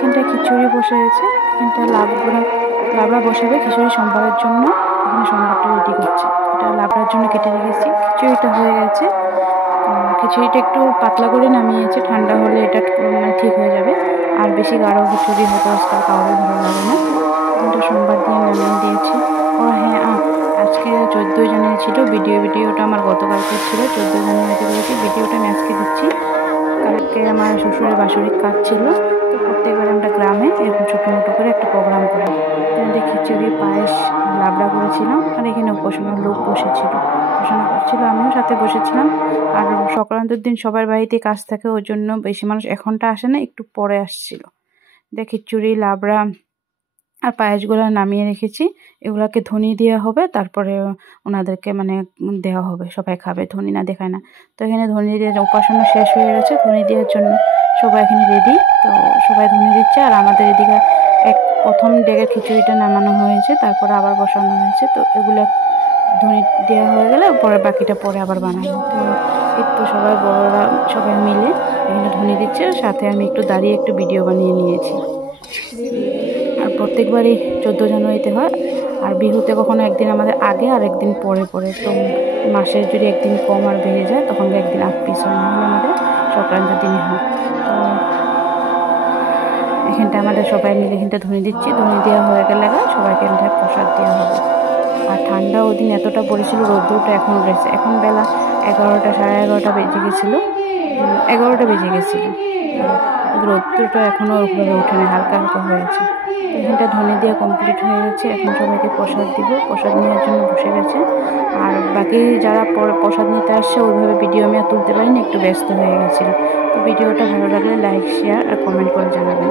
এখানটায় খিচুড়ি বসে আছে, এখানটা লাবড়া বসাবে খিচুড়ি সোমবারের জন্য। এখানে সোমবারটা রেডি করছে, এটা লাবড়ার জন্য কেটে রেখেছি। খিচুড়িটা হয়ে গেছে, খিচুড়িটা একটু পাতলা করে নামিয়েছে, ঠান্ডা হলে এটা মানে ঠিক হয়ে যাবে। আর বেশি গাঢ় খিচুড়ি হয়তো আজকাল কাউকে ভালো লাগে না। এখানটা সোমবার দিয়ে নামিয়ে দিয়েছি। ও হ্যাঁ, আজকে 14 জানুয়ারি ছিল, ভিডিওটা আমার গতকালকে ছিল। 14 জানুয়ারিতে করেছি, ভিডিওটা আমি আজকে দিচ্ছি। কালকে আমার শ্বশুরের বাৎসরিক কাজ ছিল, তো প্রত্যেকবার আমরা গ্রামে এরকম ছোটো মোটো করে একটা প্রোগ্রাম করি। এখানে খিচুড়ি, পায়েস, লাবড়া করেছিলাম। আর এখানে উপাসনার লোক বসেছিল, উপাসনা করছিল, আমিও সাথে বসেছিলাম। আর সংক্রান্তির দিন সবার বাড়িতে কাজ থাকে, ওই জন্য বেশি মানুষ এখনটা আসে না, একটু পরে আসছিল। খিচুড়ি, লাবড়া আর পায়েসগুলো নামিয়ে রেখেছি। এগুলাকে ধনি দেওয়া হবে, তারপরে ওনাদেরকে মানে দেওয়া হবে, সবাই খাবে, ধনি না দেখায় না। তো এখানে ধনি দিয়ে উপাসনা শেষ হয়ে গেছে, ধনি দেওয়ার জন্য সবাই এখানে রেডি। তো সবাই ধনি দিচ্ছে। আর আমাদের এদিকে প্রথম ডেকের খিচুড়িটা নামানো হয়েছে, তারপরে আবার বসানো হয়েছে। তো এগুলো ধনি দেওয়া হয়ে গেলে পরে বাকিটা পরে আবার বানাবো। তো একটু সবাই বড়রা সবাই মিলে এখানে ধনি দিচ্ছে, সাথে আমি একটু দাঁড়িয়ে একটু ভিডিও বানিয়ে নিয়েছি। আর প্রত্যেকবারই 14 জানুয়ারিতে হয়। আর বিহুতে কখনো একদিন আমাদের আগে আর একদিন পরে পড়ে। তো মাসের যদি একদিন কম আর বেড়ে যায়, তখন একদিন আগ পিছ হয়, নাহলে আমাদের সংক্রান্তির দিনই হয়। তো এখানটা আমাদের সবাই মিলে এখানটা ধনি দিচ্ছি। ধনি দেওয়া হয়ে গেলে সবাইকে এখানটা প্রসাদ দেওয়া হবে। আর ঠান্ডা ওই দিন এতটা পড়েছিল, রোদ্দুরটা এখন রয়েছে। এখন বেলা 11টা, সাড়ে 11টা বেজে গেছিলো, 11টা বেজে গেছিলো। রোদ্দুরটা এখনও ওইভাবে ওঠেনি, হালকা হালকা হয়েছে। এখানটা ধনে দিয়ে কমপ্লিট হয়ে গেছে। এখন সবাইকে প্রসাদ দিব, প্রসাদ নেওয়ার জন্য বসে গেছে। আর বাকি যারা প্রসাদ নিতে আসছে, ওইভাবে ভিডিও আমি আর তুলতে পারিনি, একটু ব্যস্ত হয়ে গেছিলো। তো ভিডিওটা ভালো লাগলে লাইক, শেয়ার আর কমেন্ট করে জানাবেন।